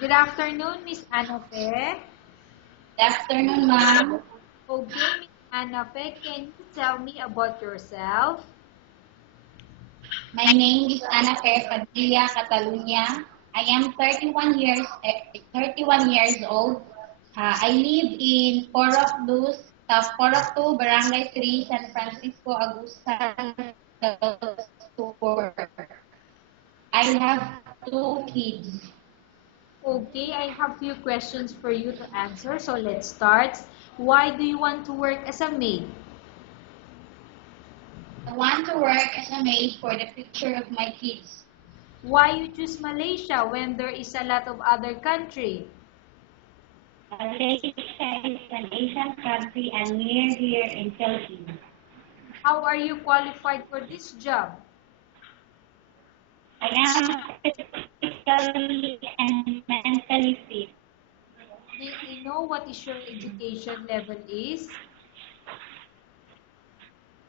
Good afternoon, Miss Anafe. Good afternoon, ma'am. Okay, Miss Anafe, can you tell me about yourself? My name is Ana Fer Padilla Catalunya. I am 31 years old. I live in Porok Luz, Porok 2, Barangay 3, San Francisco, Agusan, del Sur. I have two kids. Okay, I have few questions for you to answer, so let's start. Why do you want to work as a maid? I want to work as a maid for the future of my kids. Why you choose Malaysia when there is a lot of other country? Malaysia is an Asian country and near here in Philippines. How are you qualified for this job? I am physically and mentally fit. May I know what is your education level is?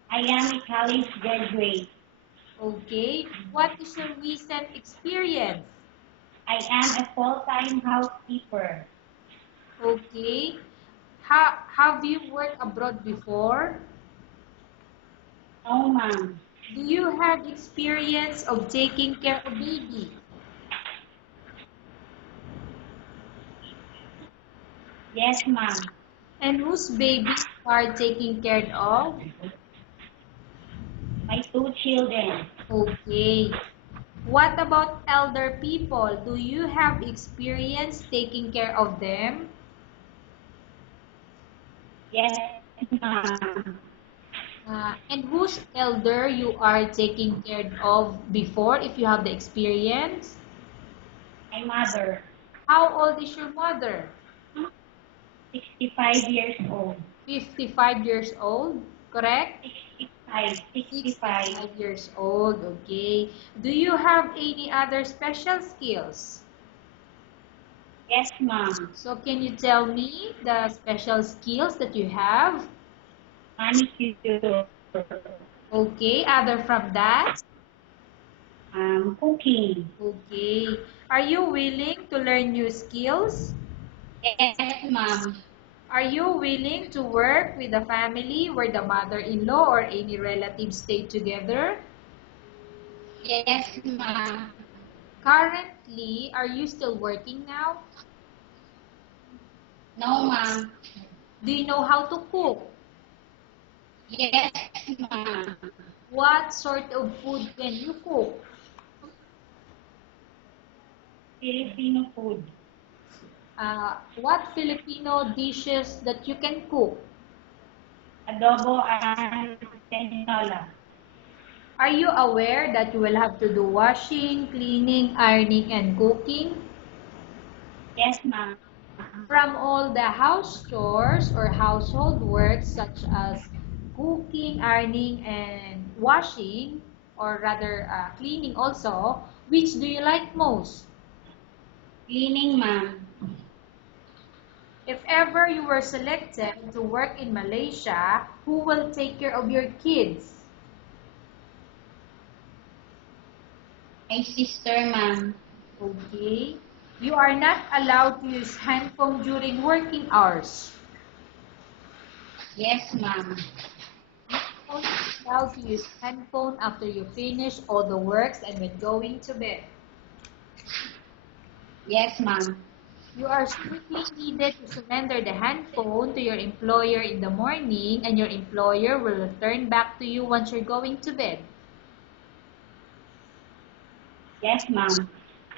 I am a college graduate. Okay, what is your recent experience? I am a full-time housekeeper. Okay, have you worked abroad before? No, ma'am. Do you have experience of taking care of baby? Yes, ma'am. And whose baby you are taking care of? My two children. Okay. What about elder people? Do you have experience taking care of them? Yes, ma'am. And whose elder you are taking care of before, if you have the experience? My mother, How old is your mother? 65 years old. 55 years old, correct? 65. 65 years old, okay. Do you have any other special skills? Yes, ma'am. So can you tell me the special skills that you have? Manicure. Okay, other from that? Cooking. Okay. Are you willing to learn new skills? Yes, ma'am. Are you willing to work with a family where the mother-in-law or any relatives stay together? Yes, ma'am. Currently, are you still working now? No, ma'am. Do you know how to cook? Yes, ma'am. What sort of food can you cook? Filipino food. What Filipino dishes that you can cook? Adobo and tinola. Are you aware that you will have to do washing, cleaning, ironing, and cooking? Yes, ma'am. From all the house chores or household works such as cooking, ironing, and washing, or rather cleaning also, which do you like most? Cleaning, ma'am. If ever you were selected to work in Malaysia, who will take care of your kids? My sister, ma'am. Okay. You are not allowed to use handphone during working hours. Yes, ma'am. Only allowed to use handphone after you finish all the works and when going to bed. Yes, ma'am. You are strictly needed to surrender the handphone to your employer in the morning, and your employer will return back to you once you're going to bed. Yes, ma'am.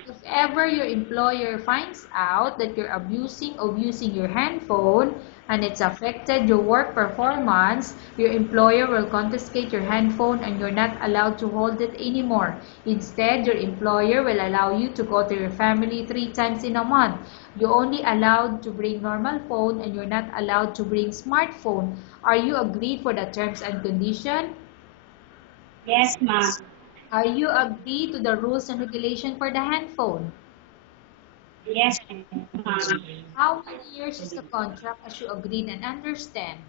If ever your employer finds out that you're abusing of using your handphone and it's affected your work performance, your employer will confiscate your handphone and you're not allowed to hold it anymore. Instead, your employer will allow you to go to your family 3 times in a month. You're only allowed to bring normal phone and you're not allowed to bring smartphone. Are you agreed for the terms and condition? Yes, ma'am. Are you agreed to the rules and regulation for the handphone? Yes, ma'am. How many years is the contract as you agreed and understand?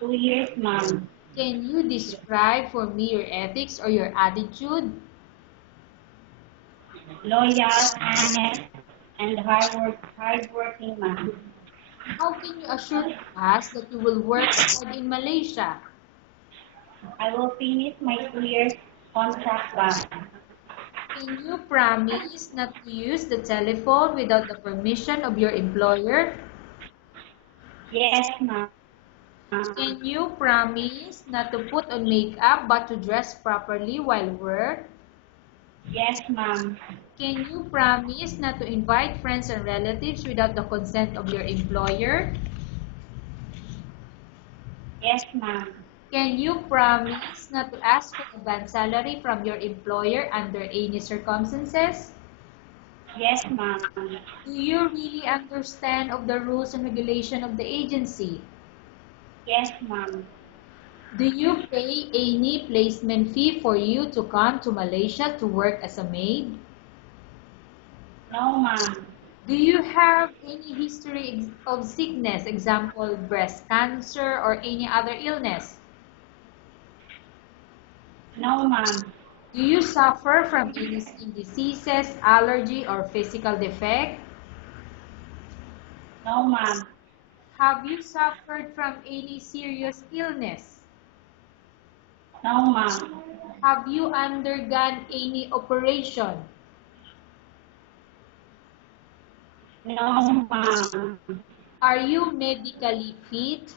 2 years, ma'am. Can you describe for me your ethics or your attitude? loyal, honest, and hardworking, ma'am. How can you assure us that you will work hard in Malaysia? I will finish my 2 years contract, ma'am. Can you promise not to use the telephone without the permission of your employer? Yes, ma'am. Can you promise not to put on makeup but to dress properly while work? Yes, ma'am. Can you promise not to invite friends and relatives without the consent of your employer? Yes, ma'am. Can you promise not to ask for advance salary from your employer under any circumstances? Yes, ma'am. Do you really understand of the rules and regulation of the agency? Yes, ma'am. Do you pay any placement fee for you to come to Malaysia to work as a maid? No, ma'am. Do you have any history of sickness, example, breast cancer or any other illness? No, ma'am. Do you suffer from any skin diseases, allergy, or physical defect? No, ma'am. Have you suffered from any serious illness? No, ma'am. Have you undergone any operation? No, ma'am. Are you medically fit?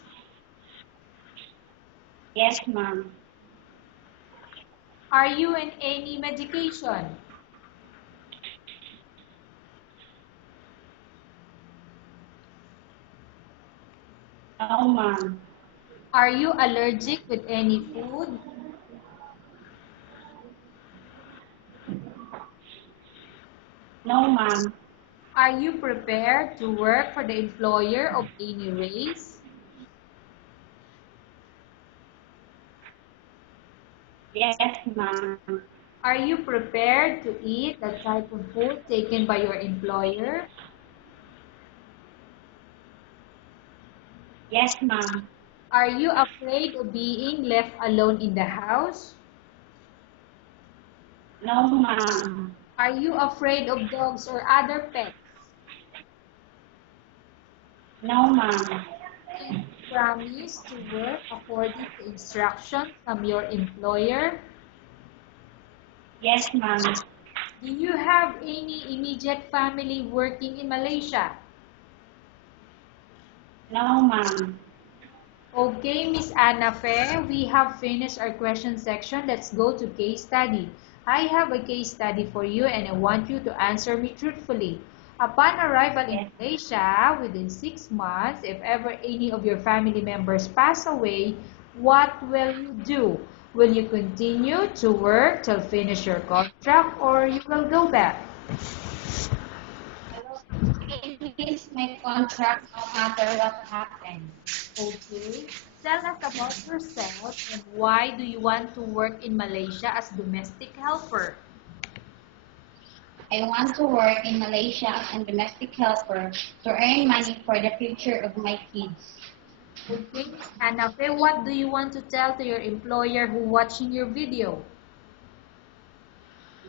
Yes, ma'am. Are you in any medication? No, ma'am. Are you allergic with any food? No, ma'am. Are you prepared to work for the employer of any race? Yes, ma'am. Are you prepared to eat the type of food taken by your employer? Yes, ma'am. Are you afraid of being left alone in the house? No, ma'am. Are you afraid of dogs or other pets? No, ma'am. Can you promise to work according to instructions from your employer? Yes, ma'am. Do you have any immediate family working in Malaysia? No, ma'am. Okay, Miss Anna Fair, we have finished our question section. Let's go to case study. I have a case study for you and I want you to answer me truthfully. Upon arrival in Malaysia, within 6 months, if ever any of your family members pass away, what will you do? Will you continue to work till finish your contract or you will go back? I will finish my contract no matter what happens. Okay. Tell us about yourself and why do you want to work in Malaysia as domestic helper? I want to work in Malaysia as a domestic helper to earn money for the future of my kids. Okay, Miss Anafe, what do you want to tell to your employer who watching your video?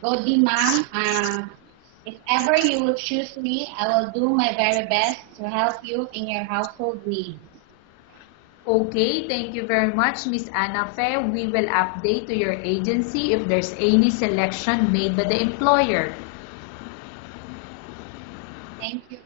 Godi, ma'am. If ever you will choose me, I will do my very best to help you in your household needs. Okay, thank you very much, Miss Anafe. We will update to your agency if there's any selection made by the employer. Thank you.